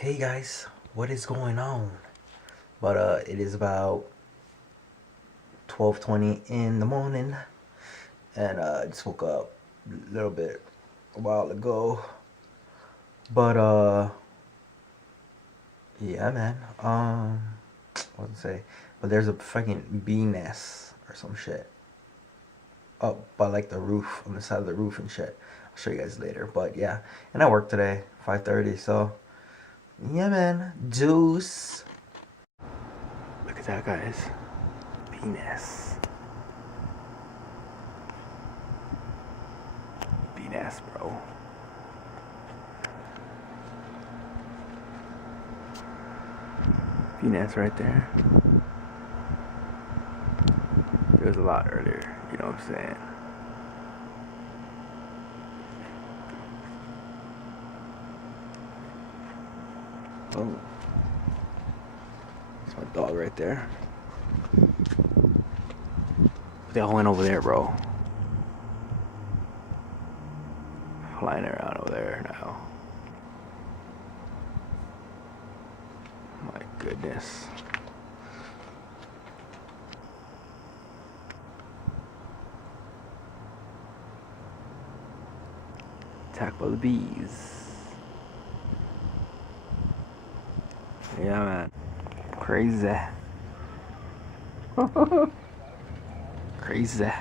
Hey guys, what is going on? But it is about 12:20 in the morning, and I just woke up a little bit a while ago. But yeah, man. What to say? But there's a fucking bee nest or some shit up by like the roof, on the side of the roof and shit. I'll show you guys later. But yeah, and I work today, 5:30. So yeah, man. Juice. Look at that, guys. Penis. Penis, bro. Penis right there. There was a lot earlier, you know what I'm saying? Oh. That's my dog right there. They all went over there, bro. Flying around over there now. My goodness. Attacked by the bees. Yeah, man. Crazy. Crazy.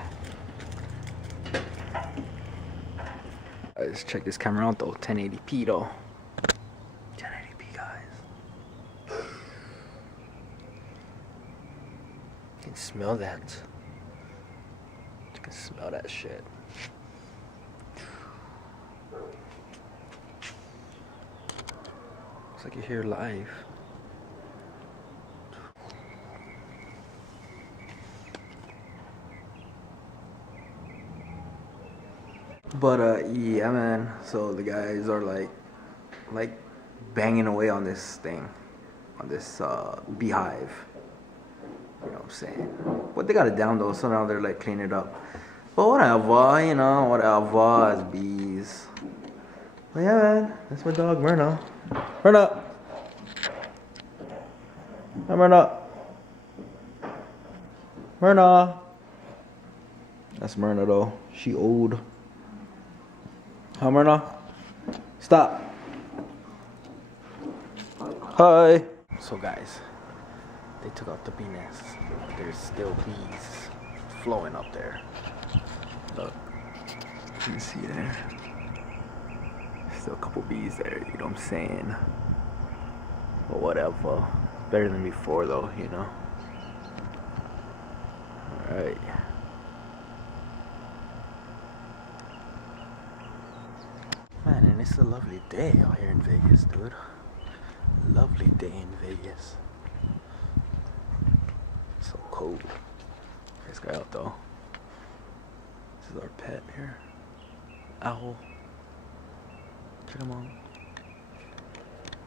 Let's check this camera out though. 1080p though. 1080p, guys. You can smell that. You can smell that shit. Looks like you're here live. But yeah, man. So the guys are like banging away on this thing, on this beehive. You know what I'm saying? But they got it down though, so now they're like cleaning it up. But whatever, you know, whatever. It's bees. But yeah, man. That's my dog, Myrna. Myrna. Hi, Myrna. Myrna. That's Myrna though. She old. Hi, Myrna. Stop. Hi. So guys, they took out the bee nest. There's still bees flowing up there. Look, you can see there. Still a couple bees there, you know what I'm saying? But whatever. Better than before though, you know? Alright. Man, and it's a lovely day out here in Vegas, dude. Lovely day in Vegas. So cold. This guy out though. This is our pet here. Owl. Check him out.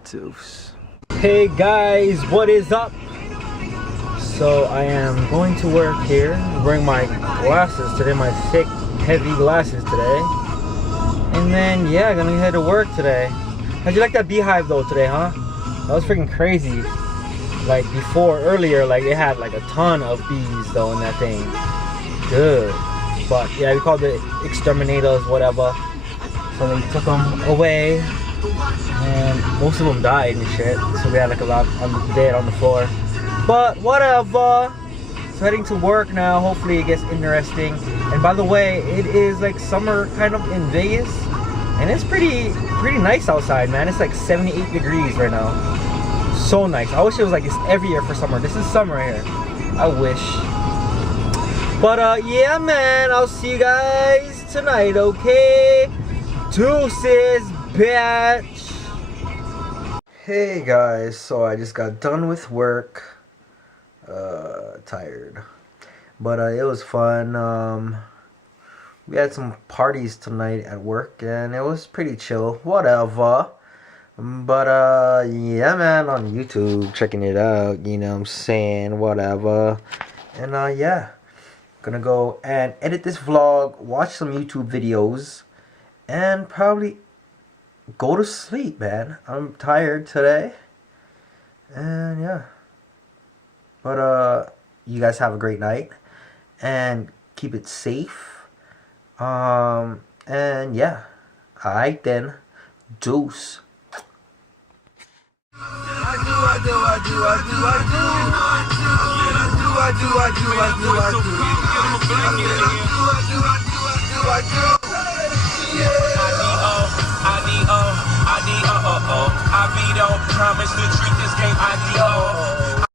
Deuce. Hey guys, what is up? So I am going to work here. I'm wearing my glasses today, my thick, heavy glasses today. And then yeah, gonna head to work today. How'd you like that beehive though today, huh? That was freaking crazy. Like before, earlier, like it had like a ton of bees though in that thing. Good. But yeah, we called it exterminators, whatever. So they took them away, and most of them died and shit. So we had like a lot dead on the floor. But whatever. So heading to work now. Hopefully it gets interesting. And by the way, it is like summer kind of in Vegas, and it's pretty nice outside, man. It's like 78 degrees right now. So nice. I wish it was like this every year for summer. This is summer here. I wish. But yeah, man. I'll see you guys tonight, okay? Deuces, bitch. Hey guys. So I just got done with work. Tired. But it was fun. We had some parties tonight at work, and it was pretty chill. Whatever. But yeah, man, on YouTube, checking it out, you know what I'm saying, whatever. And yeah, gonna go and edit this vlog, watch some YouTube videos, and probably go to sleep, man. I'm tired today. And yeah. But you guys have a great night and keep it safe. And yeah. Alright then. Deuce. I be don't promise to treat this game ideal.